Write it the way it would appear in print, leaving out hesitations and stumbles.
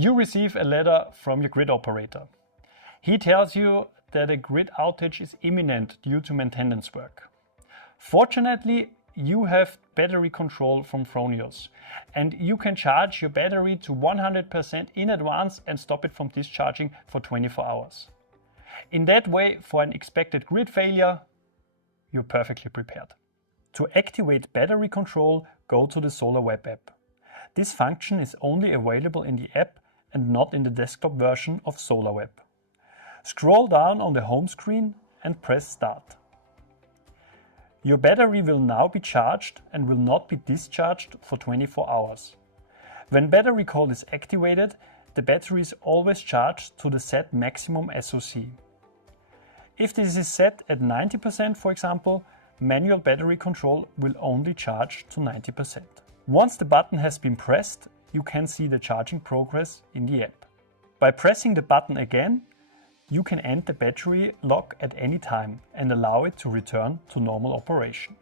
You receive a letter from your grid operator. He tells you that a grid outage is imminent due to maintenance work. Fortunately, you have battery control from Fronius, and you can charge your battery to 100% in advance and stop it from discharging for 24 hours. In that way, for an expected grid failure, you're perfectly prepared. To activate battery control, go to the Solar.web app. This function is only available in the app and not in the desktop version of Solar.web. Scroll down on the home screen and press Start. Your battery will now be charged and will not be discharged for 24 hours. When battery call is activated, the battery is always charged to the set maximum SOC. If this is set at 90%, for example, manual battery control will only charge to 90%. Once the button has been pressed, you can see the charging progress in the app. By pressing the button again, you can end the battery lock at any time and allow it to return to normal operation.